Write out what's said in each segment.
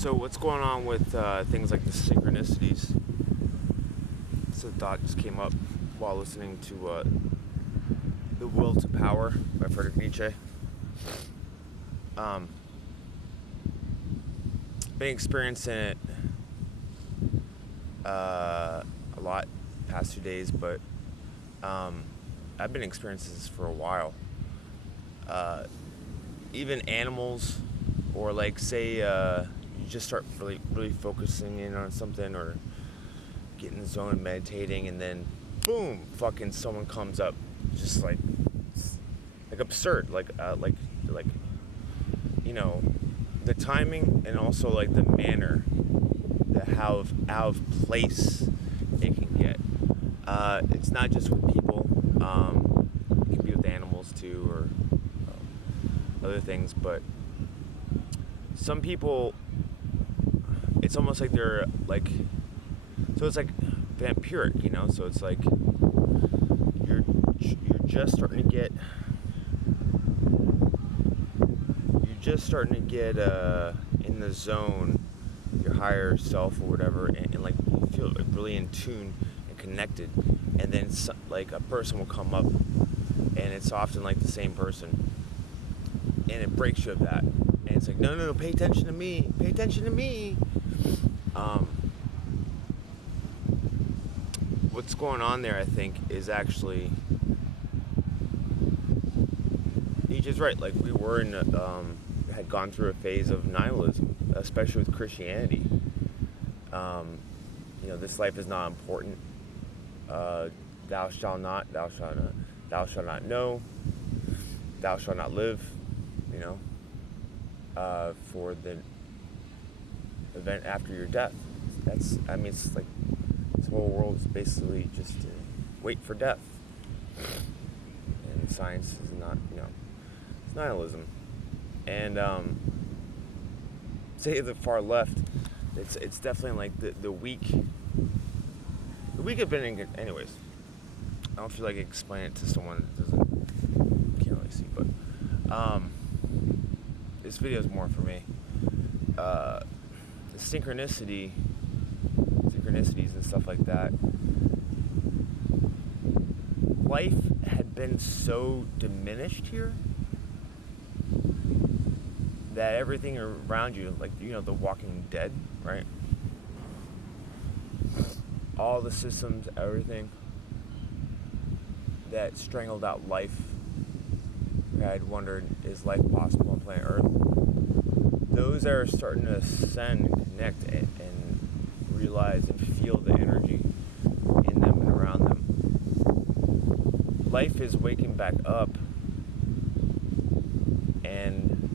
So what's going on with things like the synchronicities? So the thought just came up while listening to "The Will to Power" by Friedrich Nietzsche. Um, been experiencing it a lot the past 2 days, but I've been experiencing this for a while. Even animals, or like say you just start really focusing in on something, or get in the zone and meditating, and then boom, fucking someone comes up, just like absurd, like you know, the timing and also like the manner, the how out of place it can get. It's not just with people. It can be with animals too, or other things. But some people, it's almost like they're like, so it's like vampiric, you know. So it's like you're just starting to get in the zone, your higher self or whatever, and like you feel like really in tune and connected, and then like a person will come up, and it's often like the same person, and it breaks you of that, and it's like no, pay attention to me, what's going on there, I think, is actually Nietzsche's right. Like, we were in had gone through a phase of nihilism, especially with Christianity. This life is not important. Thou shalt not know, thou shalt not live. For the event after your death. It's like this whole world is basically just wait for death. And science is not, it's nihilism. And say the far left, it's definitely like the weak. The weak have been anyways. I don't feel like explaining it to someone that can't really see, but this video is more for me. The synchronicities and stuff like that. Life had been so diminished here that everything around you, like, The Walking Dead, right? All the systems, everything that strangled out life. I had wondered, is life possible on planet Earth? Those that are starting to ascend and connect and realize and feel the energy in them and around them. Life is waking back up, and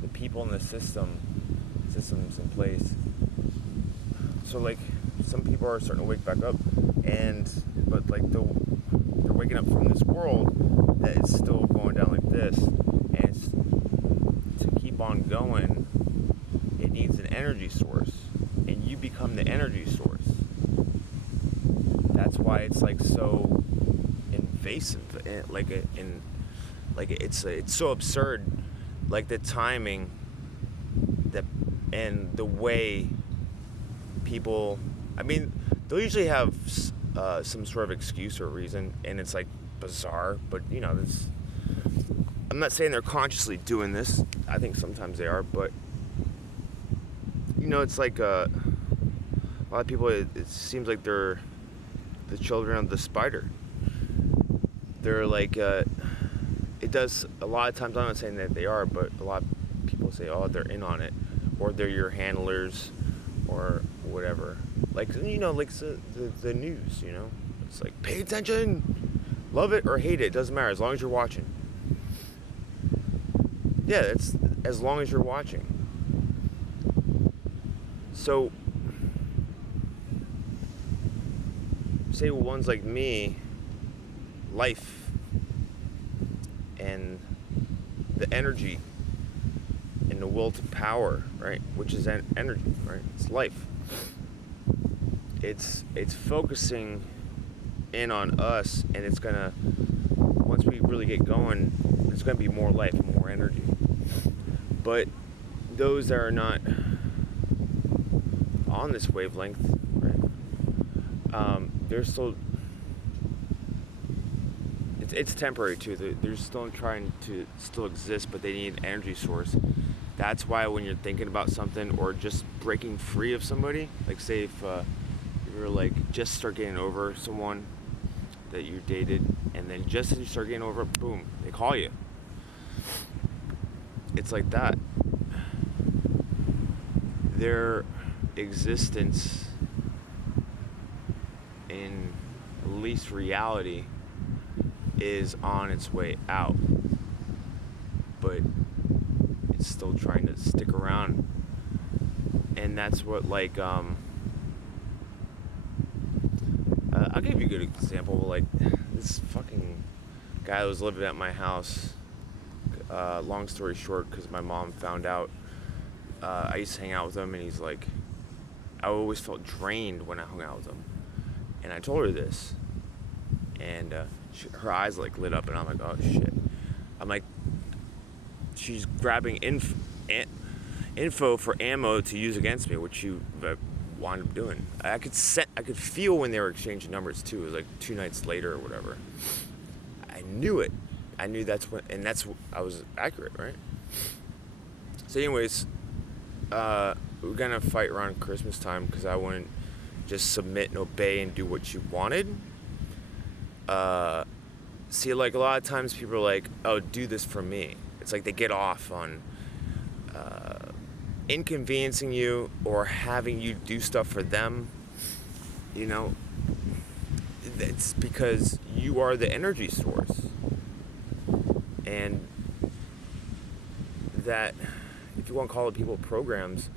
the people in the systems in place. So like some people are starting to wake back up, but like they're waking up from this world that is still going down like this, and to keep on going, it needs an energy source, and you become the energy source. That's why it's like so invasive, it's so absurd, like the timing, and the way people. They'll usually have some sort of excuse or reason, and it's like bizarre, but I'm not saying they're consciously doing this. I think sometimes they are, but it's like a lot of people, it seems like they're the children of the spider. They're like it does a lot of times. I'm not saying that they are, but a lot of people say, oh, they're in on it, or they're your handlers, or whatever. Like, like the news, it's like, pay attention, love it or hate it, doesn't matter, as long as you're watching. Yeah, it's as long as you're watching. So say ones like me, life and the energy and the will to power, right, which is energy, right, it's life. It's focusing in on us, and it's gonna, once we really get going, there's gonna be more life, more energy. But those that are not on this wavelength, right? They're still, it's temporary too. They're still trying to still exist, but they need an energy source. That's why when you're thinking about something or just breaking free of somebody, like say if you're like just start getting over someone that you dated, and then just as you start getting over, boom, they call you. It's like that. Their existence in at least reality is on its way out, but it's still trying to stick around. And that's what, like, I'll give you a good example. Like, this fucking guy that was living at my house, long story short, because my mom found out, I used to hang out with him, and he's like, I always felt drained when I hung out with him. And I told her this, and her eyes like lit up, and I'm like, oh shit. I'm like, she's grabbing info for ammo to use against me, which you wound up doing. I could feel when they were exchanging numbers too. It was like 2 nights later or whatever. I knew it. I knew I was accurate, right? So anyways, we're gonna fight around Christmas time because I wouldn't just submit and obey and do what you wanted. See, like a lot of times people are like, oh, do this for me. It's like they get off on inconveniencing you or having you do stuff for them. You know, it's because you are the energy source. And that, if you want to call it people programs,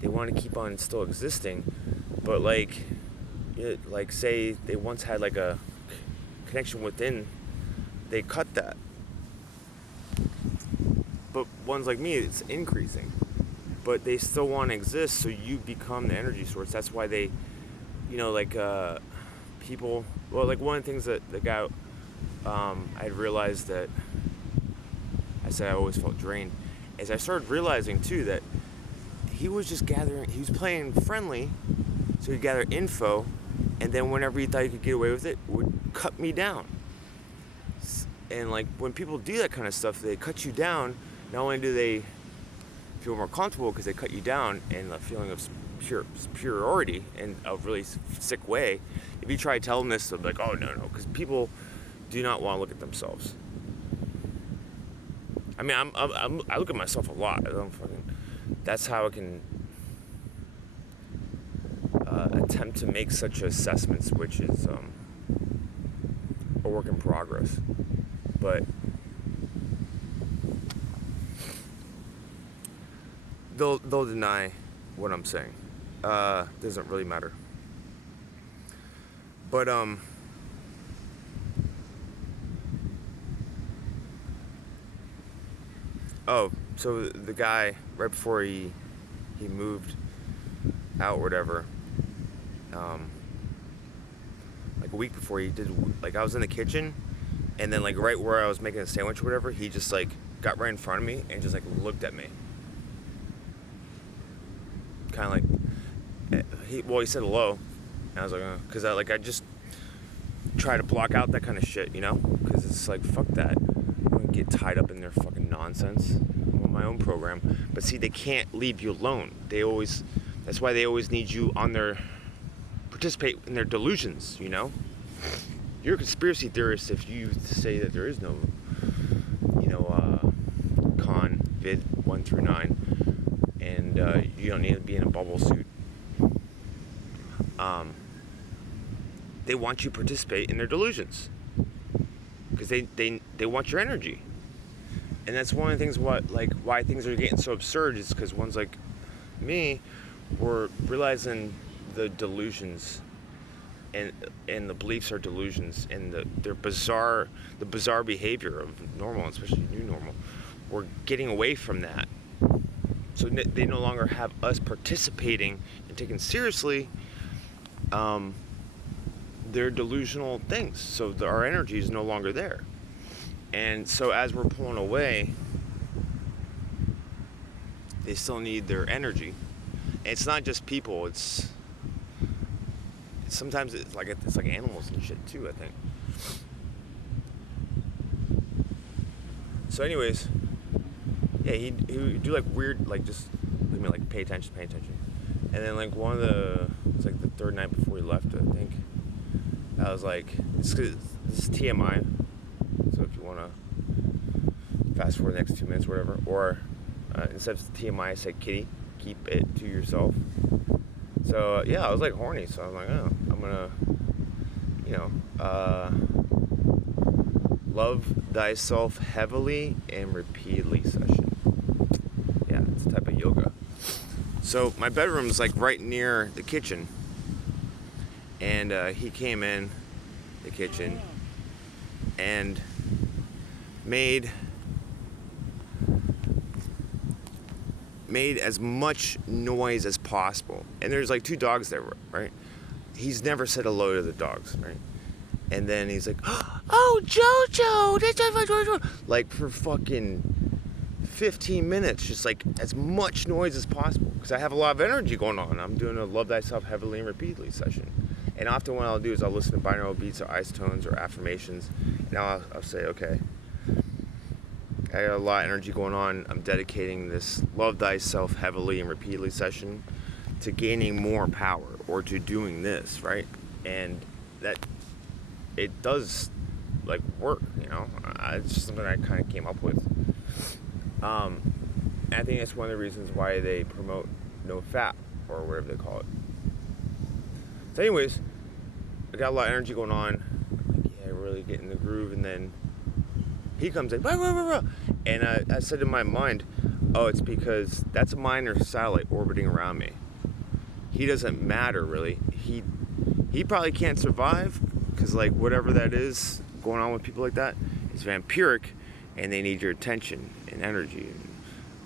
they want to keep on still existing. But like say they once had like a connection within, they cut that. But ones like me, it's increasing. But they still want to exist, so you become the energy source. That's why they, like people. Well, like one of the things that the guy, I had realized that I said I always felt drained, is I started realizing too that he was just gathering. He was playing friendly, so he'd gather info, and then whenever he thought he could get away with it, would cut me down. And like when people do that kind of stuff, they cut you down. Not only do they feel more comfortable because they cut you down, and a feeling of superiority in a really sick way. If you try telling this, they'll be like, "Oh no," because people do not want to look at themselves. I mean, I look at myself a lot. That's how I can attempt to make such assessments, which is a work in progress. But they'll deny what I'm saying. Doesn't really matter. But so the guy right before he moved out or whatever, like a week before he did, like I was in the kitchen, and then like right where I was making a sandwich or whatever, he just like got right in front of me and just like looked at me. Kind of like, he said hello, and I was like, because I just try to block out that kind of shit, because it's like, fuck that. I don't get tied up in their fucking nonsense. I'm on my own program. But see, they can't leave you alone. That's why they always need you participate in their delusions, You're a conspiracy theorist if you say that there is no, con, vid 1 through 9, and you don't need to be in a bubble suit. They want you to participate in their delusions because they want your energy. And that's one of the things why things are getting so absurd is because ones like me were realizing the delusions and the beliefs are delusions, and the bizarre behavior of normal, especially new normal. We're getting away from that. So they no longer have us participating and taking seriously their delusional things. So our energy is no longer there. And so as we're pulling away, they still need their energy. it's not just people. Sometimes it's like animals and shit too, I think. So anyways, yeah, he would do like weird, like just like pay attention. And then like it's like the third night before he left, I think. I was like, this is TMI. So if you want to fast forward the next 2 minutes, or whatever, or instead of TMI, I said kitty, keep it to yourself. So yeah, I was like horny, so I'm like, oh, I'm gonna, love thyself heavily and repeatedly session. Yeah, it's a type of yoga. So my bedroom's like right near the kitchen, and he came in the kitchen and made as much noise as possible. And there's like 2 dogs there, right? He's never said hello to the dogs, right? And then he's like, oh, Jojo, like for fucking 15 minutes, just like as much noise as possible, because I have a lot of energy going on. I'm doing a love thyself heavily and repeatedly session. And often what I'll do is I'll listen to binaural beats or isotones or affirmations, and I'll say, okay, I got a lot of energy going on. I'm dedicating this love thyself heavily and repeatedly session to gaining more power, or to doing this, right? And that it does like work, it's just something I kind of came up with. I think that's one of the reasons why they promote no fap, or whatever they call it. So anyways, I got a lot of energy going on. I'm like, yeah, really getting the groove. And then he comes in, and I said in my mind, oh, it's because that's a minor satellite orbiting around me. He doesn't matter, really. He probably can't survive, because like whatever that is going on with people like that is vampiric, and they need your attention and energy,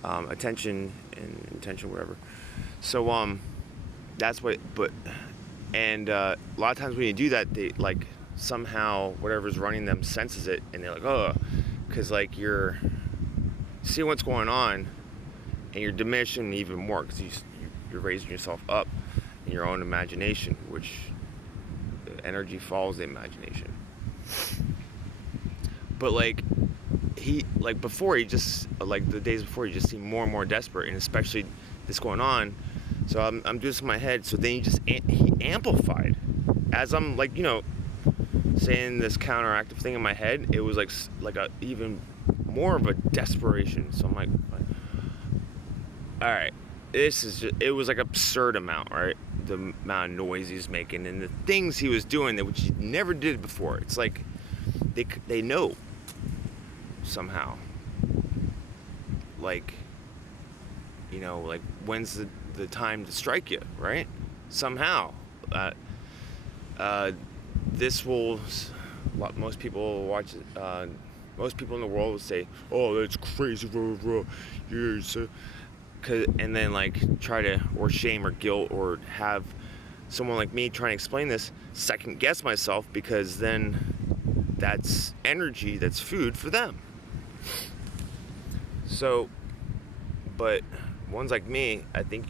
and attention and intention, whatever. So that's what. And a lot of times when you do that, they like somehow whatever's running them senses it, and they're like, oh, because like you're seeing what's going on, and you're diminishing even more, because you're raising yourself up in your own imagination, which the energy follows the imagination. But like before, he just like the days before, he just seemed more and more desperate, and especially this going on. So I'm doing this in my head. So then he amplified as I'm like saying this counteractive thing in my head. It was like a even more of a desperation. So I'm like, all right, it was like absurd amount, right? The amount of noise he was making and the things he was doing which he never did before. It's like they know somehow, like like when's the time to strike you, right? Somehow this will most people will watch it, most people in the world will say, oh, that's crazy, and then like try to, or shame or guilt, or have someone like me trying to explain this second guess myself, because then that's energy, that's food for them. So, but ones like me, I think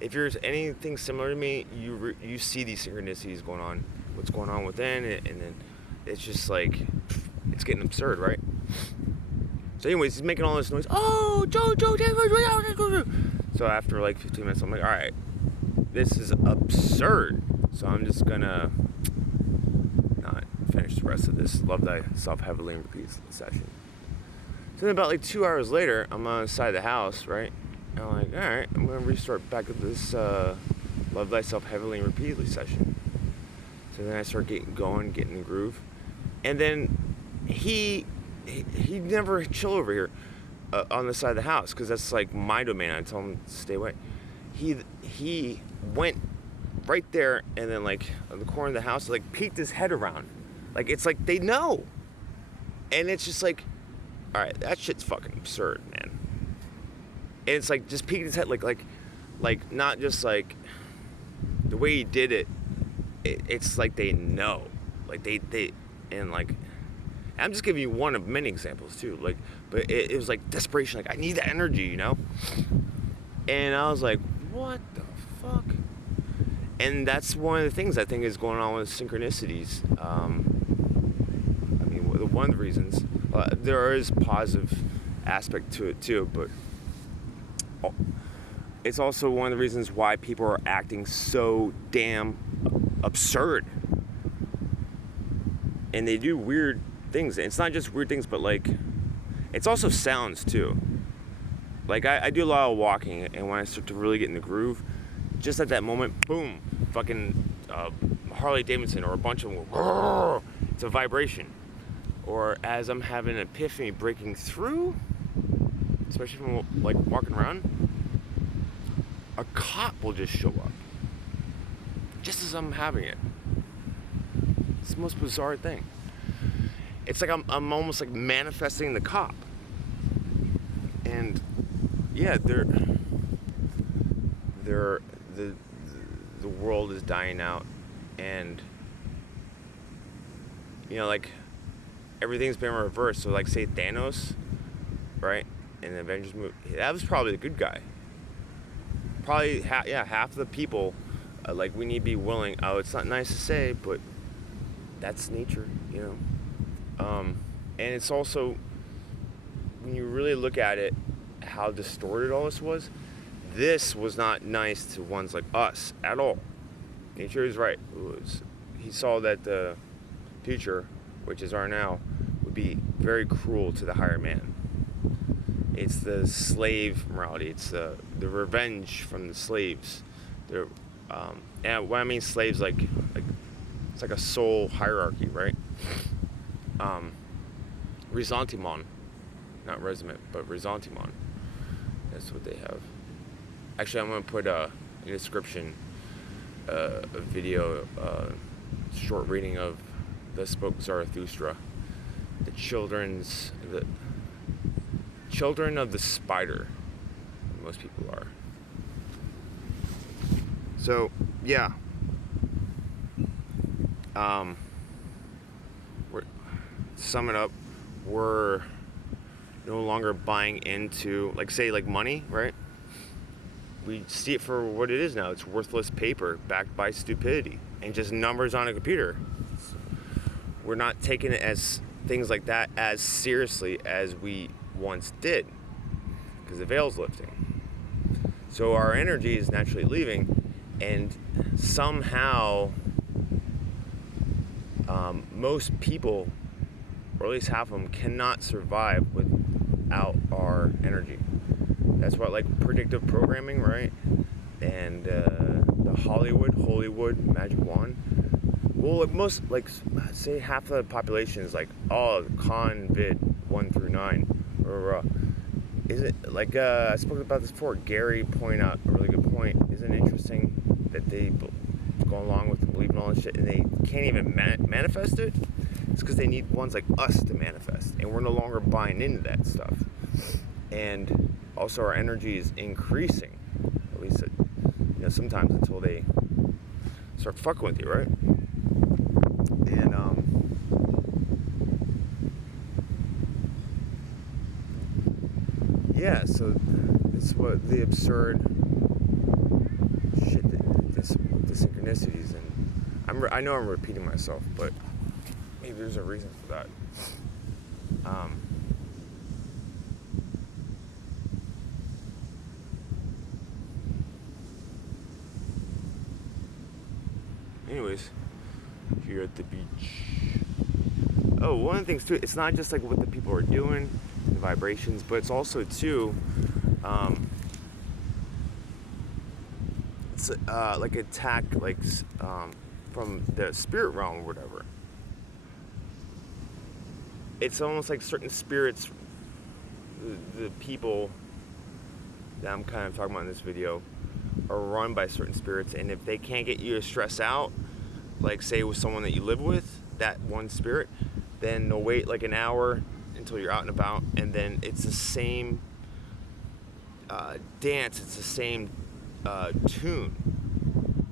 if you're anything similar to me, you see these synchronicities going on, what's going on within it, and then it's just like, it's getting absurd, right? So anyways, he's making all this noise. Oh, Joe. So after like 15 minutes, I'm like, all right, this is absurd. So I'm just gonna not finish the rest of this love thyself heavily and repeat session. So then about like 2 hours later, I'm on the side of the house, right? And I'm like, all right, I'm gonna restart back up this love thyself heavily and repeatedly session. So then I start getting in the groove, and then he never chill over here on the side of the house, because that's like my domain. I tell him to stay away. He went right there, and then like on the corner of the house, like peeked his head around, like it's like they know, and it's just like, all right, that shit's fucking absurd, man. And it's like just peeked his head, like not just like the way he did it. It's like they know, like they and like. I'm just giving you one of many examples too, like, but it was like desperation, like I need that energy, And I was like, what the fuck? And that's one of the things I think is going on with Synchronicities. I mean, one of the reasons, there is positive aspect to it too, but it's also one of the reasons why people are acting so damn absurd. And they do weird things. It's not just weird things, but like, it's also sounds too. Like, I do a lot of walking, and when I start to really get in the groove, just at that moment, boom, fucking Harley Davidson or a bunch of them, it's a vibration. Or as I'm having an epiphany breaking through, especially from like walking around, a cop will just show up. Just as I'm having it. It's the most bizarre thing. It's like I'm almost like manifesting the cop. And yeah, the world is dying out, and you know, like, everything's been reversed. So like, say Thanos, right, in the Avengers movie, that was probably the good guy. Probably half the people, like, we need to be willing. Oh, it's not nice to say, but that's nature, you know. And it's also, when you really look at it, how distorted all this was not nice to ones like us at all. Nature is right. He saw that the future, which is our now, would be very cruel to the higher man. It's the slave morality. It's the revenge from the slaves. And when I mean slaves, like it's like a soul hierarchy, right? Ressentiment, not regiment, but ressentiment. That's what they have. Actually, I'm gonna put in the description a video, short reading of "Thus Spoke Zarathustra," the children of the spider. Most people are. So yeah. Sum it up, we're no longer buying into, like, say, like money, right? We see it for what it is now. It's worthless paper backed by stupidity and just numbers on a computer. We're not taking it as things like that as seriously as we once did, because the veil's lifting. So our energy is naturally leaving, and somehow most people, or at least half of them, cannot survive without our energy. That's what, like, predictive programming, right? And the Hollywood magic wand. Well, like, most, like, say half of the population is like, oh, con vid 1 through 9, or is it like, I spoke about this before. Gary pointed out a really good point. Isn't it interesting that they go along with believing all this shit and they can't even manifest it? It's because they need ones like us to manifest, and we're no longer buying into that stuff. And also, our energy is increasing, at least, sometimes, until they start fucking with you, right? And yeah, so it's what the absurd shit that the synchronicities, and I know I'm repeating myself, but maybe there's a reason for that. Anyways, here at the beach. Oh, one of the things too, it's not just like what the people are doing, the vibrations, but it's also too, it's like attack, like from the spirit realm or whatever. It's almost like certain spirits, the people that I'm kind of talking about in this video, are run by certain spirits, and if they can't get you to stress out, like, say, with someone that you live with, that one spirit, then they'll wait like an hour until you're out and about, and then it's the same dance, it's the same tune.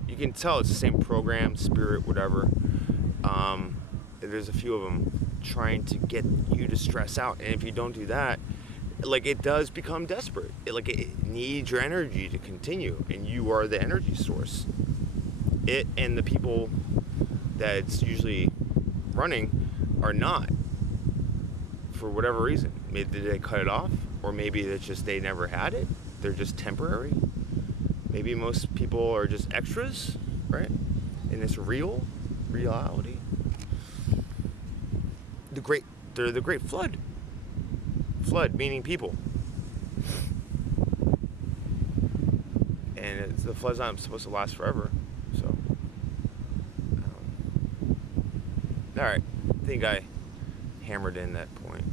You can tell it's the same program, spirit, whatever. There's a few of them trying to get you to stress out, and if you don't do that, like it does become desperate. It needs your energy to continue, and you are the energy source. It and the people that it's usually running are not, for whatever reason. Maybe they cut it off, or maybe it's just they never had it. They're just temporary. Maybe most people are just extras, right? In this reality. They're the great flood. Flood meaning people. And the flood's not supposed to last forever. So, all right. I think I hammered in that point.